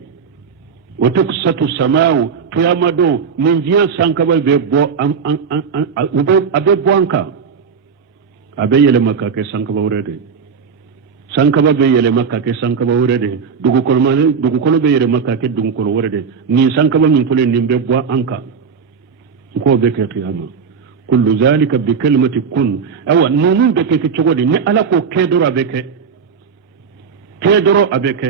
wata kusatu samau qiyama do ninjiya sankaba be bo abe boanka abe yele makka ke sankaba wurede sankaba be yele makka ke sankaba wurede dugu kono be yele makka ke dugu kono wurede ni sankaba min pole nimbe bo anka ko be ke qiyama كل ذلك بكلمة كن أو نون بك كتشغودي ني على كو كيدرو أبك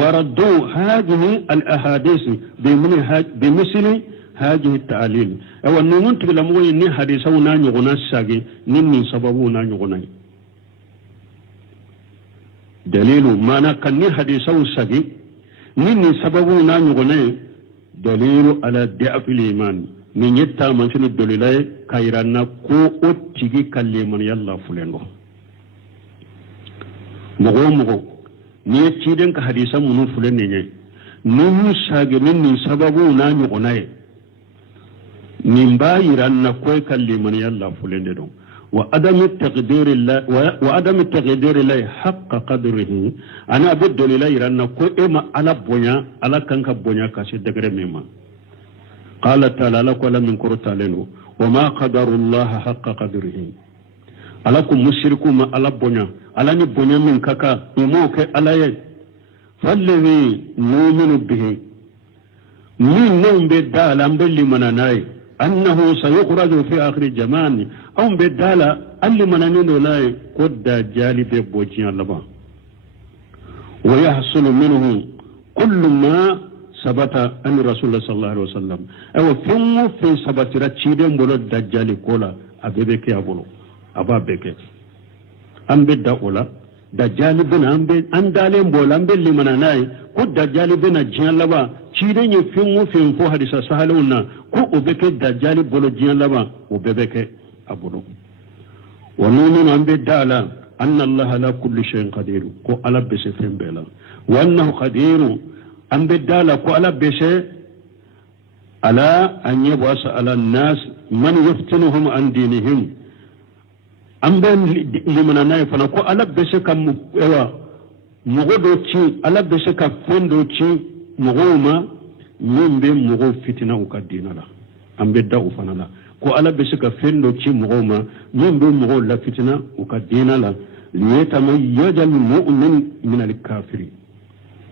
وردوا هذه الأحاديث بمثل هذه التعليل أو نون تقلموا ني حديثو ناني غنا الساقي ني سببو ناني غنا دليل ما نكن ني حديثو الساقي ني سببو ناني غنا دليل على ضعف الإيمان من يتا من شنو الدليل كايرانا كو أتيجي كلمة يلا فلانو مغو نيتشيدن كحديثا منو فلان نيجي نمو ساقي من سببو نانيو غناي نمبا يرانا كو كلمة يلا فلانو وعدم تقدير الله حق قدره أنا أبدو لله أن كل على بنيا على كنك بنيا كاشي دغري مما قال تعالى لك ولا من كرتا لنو وما قدر الله حق قدره alakum mushriku ma ala bonya ala ni bonya min kaka imoke ala ye fallazi nu'minu bihi min numbe dala mbelli mananai annahu sayukhraju fi akhir zaman aw be dala alli mananino lay kodda jalibe boji Allah ba wa yahsulu minhu kullu ma sabata an rasulullah sallallahu alaihi wasallam aw fimu fi sabatira chide mbolo dajjali kola abebe ke abolo aba beke ambe da ola da jalibina ambe andale mbola ambe limana nai ko da jalibina jiyan laba cire ne fin fo hadisa sahaluna ko obeke da jalib bolo jiyan laba obebeke abulo wannan ambe dala anna allah ala kulli shay'in qadir ko ala bese fembela wa annahu qadir ambe dala ko ala bese ala an yabasa ala nas man yaftinuhum an dinihim an bɛ limana n'a ye fana ko ala bɛ se ka mɔgɔ dɔ ci ala bɛ se ka fɛn dɔ ci mɔgɔw ma min bɛ mɔgɔw fitina u ka diinɛ la an bɛ da o fana la ko ala bɛ se ka fɛn dɔ ci mɔgɔw ma min bɛ mɔgɔw la fitina u ka diinɛ la liyatamayyaza al-mu'min min al-kafiri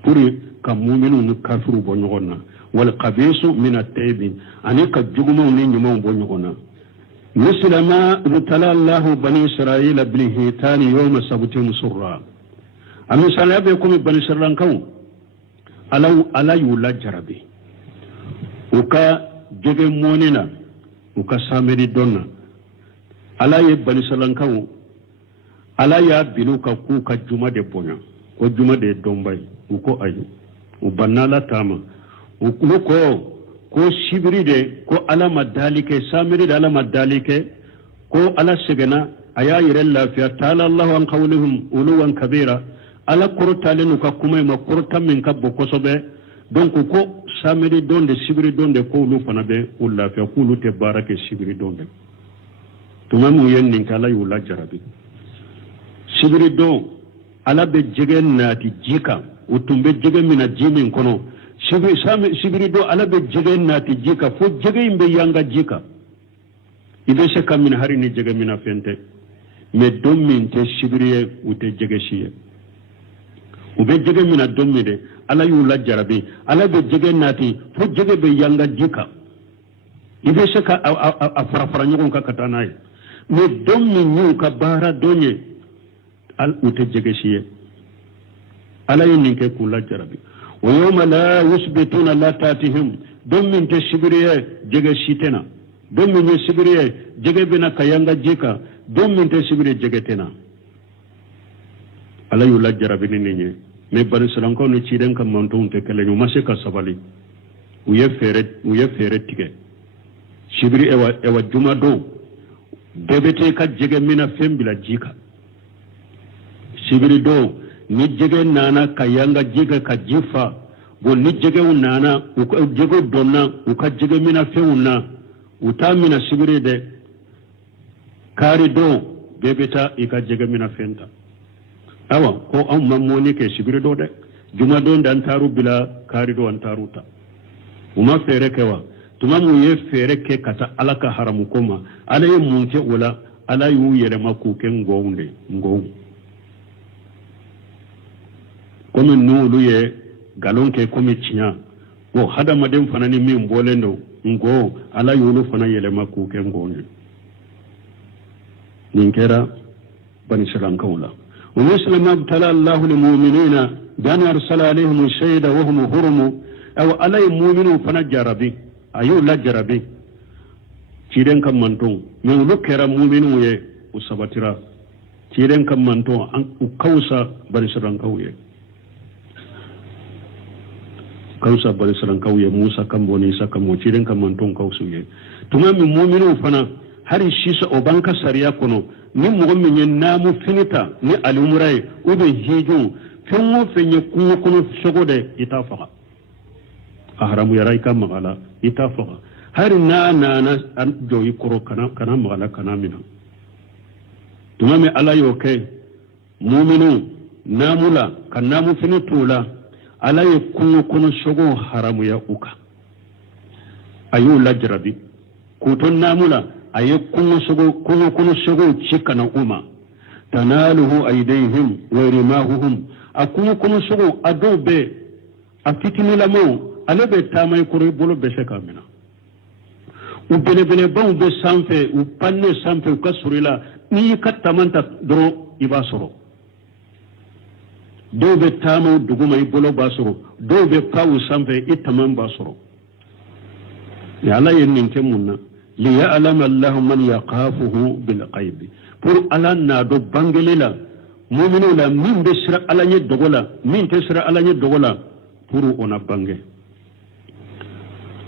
pour ka mu'minu ni kafiru bɔ ɲɔgɔn na wal qabisu min at-tayyib ani ka jugumanw ni ɲumanw bɔ ɲɔgɔn na مثل ما ابتلى الله بني إسرائيل بالهيتان يوم سبتهم سرا أمي سالة بكم بني إسرائيل كون ألا يولا جربي وكا جغي مونينا وكا سامري دونا ألا يبني إسرائيل كون ألا يبنوكا كوكا جمع دي بونا وجمع دي دومباي وكو أي وبنالا تاما وكو ko sibiri de ko ala madalike samiri de ala madalike ko ala segena aya yire lafiya ta'ala Allahu an qawlihum uluwan kabira ala kurtalenu ka kuma ma kurtam min ka bokosobe donc ko samiri donde sibiri donde ko lu fana be lafiya ko lu te barake sibiri donde tumamu yennin kala yula jarabi sibiri do ala be jegen nati jika utumbe jegen mina jimin kono sibiri do ala be jege nati jika fo jege imbe yanga jika ibe se kamin hari ni jege mina fente me dommin te sibiriye ute jege shiye ube jege mina dommi de ala yula jarabi ala be jege nati fo jege be yanga jika ibe se ka a farafara nyogon ka katanai me dommi nyu ka bara donye al ute jege shiye ala yin ke kula jarabi ويوم لا يثبتون لا تاتهم دم من تشبريه جگه شيتنا دم من تشبريه جگه بنا كيانغا جيكا دم من تشبريه جگه تنا ala yula jarabini ninye me bari salanko ni chiden kam manton te kele ñu masé ka sabali uye fere tige shibri ewa juma do bebete ka jege mina fembila jika shibri do ni jege nana kayanga jege ka jifa bo ni jege nana u jege donna u ka jege mina feuna uta mina sibiri de kari do bebeta ika jege mina fenta awa ko am mamoni ke sibiri do de juma do ndan taru bila kari do antaruta uma fere kewa tuma mu ye fere ke kata alaka haramu koma ala ye munke wala ala yu yere makuke ngonde ngonde komi nulu ye galon ke komi cinya wo hada madem fanani min bolendo ngo ala yulu fana yelema ku ke ngonde ninkera bani salam kawla wa muslima btala allah lil mu'minina dan arsala alaihim shayda wa hum hurum aw alay mu'minu fana jarabi ayu la jarabi ciren kam manton min lukera mu'minu ye usabatira ciren kam manton an kausa bani salam kawye kausa bari salan kauye musa kambo ni sa kambo ciren kam manton kausu ye tuma mi mu'minu fana hari shisa o banka sariya kono ni mo min namu finita ni alumurai o be hiju fenwo fenye kuno kono sogode itafaqa ahramu yarai kam magala itafaqa hari na joyi koro kana magala kana mina tumame ala yo ke mu'minu namula kan namu fini tula ala ye kunno sogo haramu ya uka ayu lajrabi kuton namula aye kunno sogo cikana uma tanaluhu aydihim wa rimahuhum kunno sogo adobe afitini lamo ale be tamay kuri bolo be se kamina u bele baw be sanfe u panne sanfe u kasurila ni katamanta dro ibasoro dobe tamu duguma ibolo basoro dobe pawu sanfe itaman basoro ya ala yennin kemunna li ya'lam Allah man yaqafuhu bil ghaib pour ala na do bangelela mu'minu la min be sira ala nye dogola min te sira ala nye dogola pour ona bange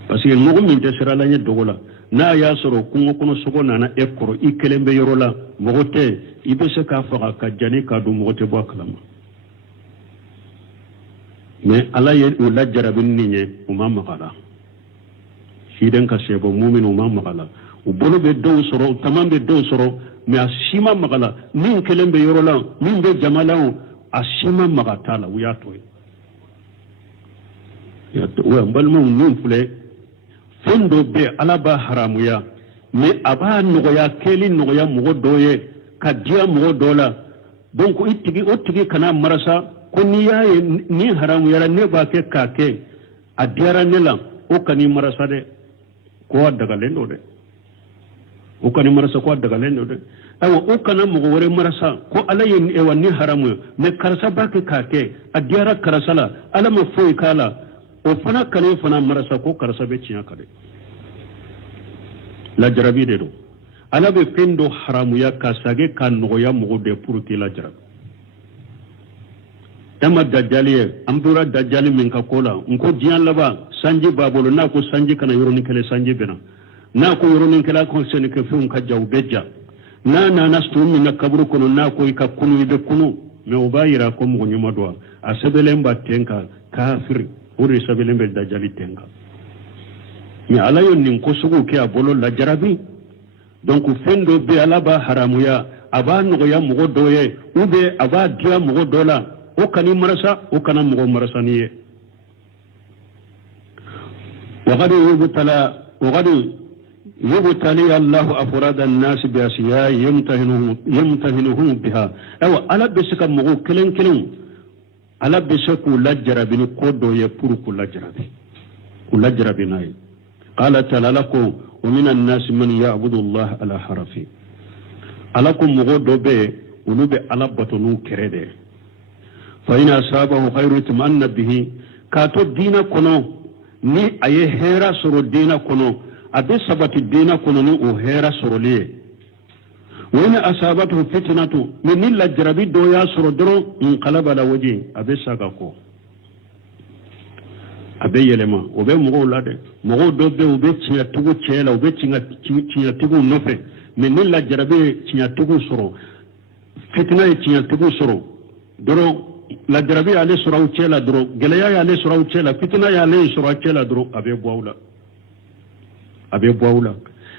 parce que mo min te sira ala nye dogola na ya soro kungo kono sogo nana ekoro ikelembe yorola mogote ibese ka faga ka jani ka du mogote bo kalama mais ala ye la jarabin ninye umma makala hiden ka sebo mu'min umma makala u bolo be do soro tamam be do soro mais asima makala min kelembe yorola min be jamala asima magatala uyato ya to wa balmo nun fule fondo be alaba haramuya mais aba nogoya keli nogoya mogo doye ka dia mogo dola donc otigi kana marasa ko ni yaye ni haramuya la ne ba ke kake adiara nela o kani marasa de ko daga lendo de o kani marasa ko daga lendo de awo o kana mogo wore marasa ko alaye e wani haramuya mais karasa ba ke kake adiara karasala ala ma foy kala o fana kane fana marasa ko karasa be cinya kade la jarabi de do ala be pendo haramu ya kasage kan no ya mo de pour que la jarab dama dajjaliye ambura dajjali min ka kola nko diyan laba sanji babolo na ko sanji kana yoro ni kele sanji bena na ko yoro ni kala ko sen ke fu ka jaw beja na nastu min kaburu kono na ko ka kunu be kunu me o bayira ko mo nyuma do asebele mba tenka kafir uri sabele mbe dajjali tenka ni ala yon nin ko sugu ke abolo la jarabi donc fendo be ala ba haramuya aba no ya mugo doye ube aba dia mugo dola o kani marasa o kana mugo marasa niye وغدو يبتلي الله أفراد الناس بأشياء يمتهنهم بها أو على بسك مغو كلن على بسك لجرب نقود يبرك لجرب ناي قال تعالى لكم ومن الناس من يعبد الله على حرفه alakum mogo dobe ulube alabbatonu kerede fa ina asabahu khairu tumanna bihi kato dina kono ni aye hera soro dina kono abe sabati dina kono ni o hera soro le wa ina asabatu fitnatu min la jarabi do ya soro doro in qalaba la waji abe saga ko abe yelema obe mogo lade mogo dobe obe tinya tugu chela obe tinya tugu nofe min la jarabe tinya tugu soro fitna tinya tugu soro doro la jarabe ale soro chela doro gelaya ale soro chela fitna ya ale soro chela doro abe bawla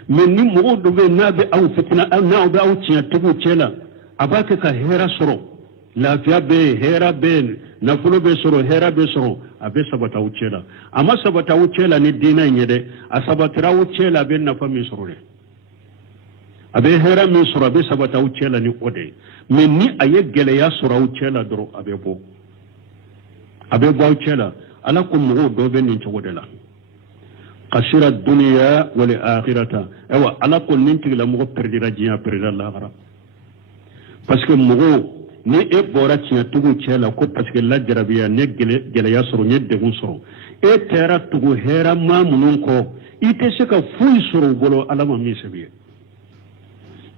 min ni mogo dobe nabe au fitna na obe au tinya tugu chela abake ka hera soro lafiya be hera be nafulo be soro hera be soro abe sabata uchela ama sabata uchela ni dina nyede asabata uchela be nafa mi soro le abe hera mi soro abe sabata uchela ni ode men ni aye gele ya soro uchela doro abe bo uchela ala kum mo do be ni chode la qashira dunya wal akhirata awa ala ko ninti la mo perdira jiya perdira la gara parce que mo ni e bora tinya tugu chela ko parce que la jarabiya ne gele ya soro ne de soro e tera tugu hera ma munun ko ite se ka fuy soro bolo alama mi sebiye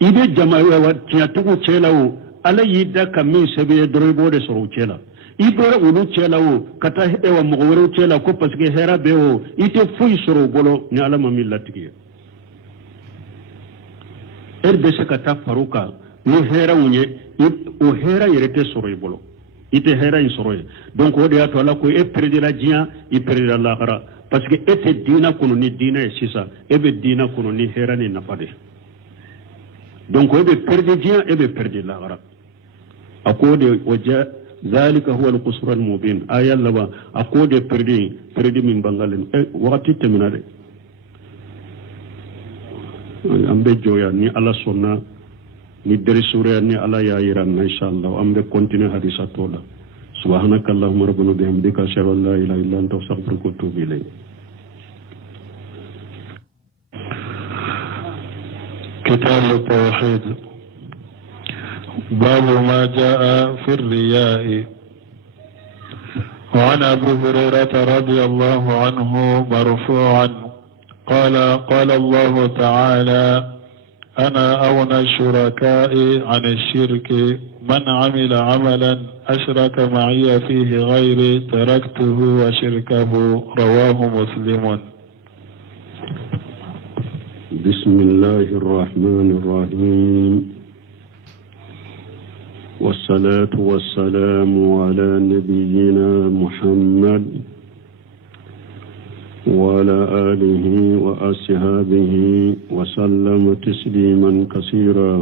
ibe jama'a wa tinya tugu chela o ala yida ka mi sebiye doro bode soro chela ibora ulu chela o kata e wa mo woro chela ko parce que hera be o ite fuy soro bolo ni alama mi latiye be se ka ta faruka ni hera unye o hera yerete soro ibolo ite hera in soro donc o de ato ala ko e perdira jiya e perdira lahara parce que ete dina kono ni dina e sisa ebe dina kono ni hera ni nafade donc ebe perde dia ebe perde lagara akode waja zalika huwa al-qusr al-mubin aya laba akode perde min bangalen wakati teminade ambe joya ni ala sonna ni deri sura ni ala ya iran inshallah ambe continue hadisa tola subhanaka allahumma rabbana bihamdika ashhadu an la ilaha illa anta astaghfiruka wa atubu ilayk. كتاب التوحيد باب ما جاء في الرياء. وعن أبي هريرة رضي الله عنه مرفوعا قال الله تعالى أنا أغنى الشركاء عن الشرك من عمل عملا أشرك معي فيه غيري تركته وشركه رواه مسلم. بسم الله الرحمن الرحيم والصلاة والسلام على نبينا محمد وعلى آله وأصحابه وسلم تسليما كثيرا.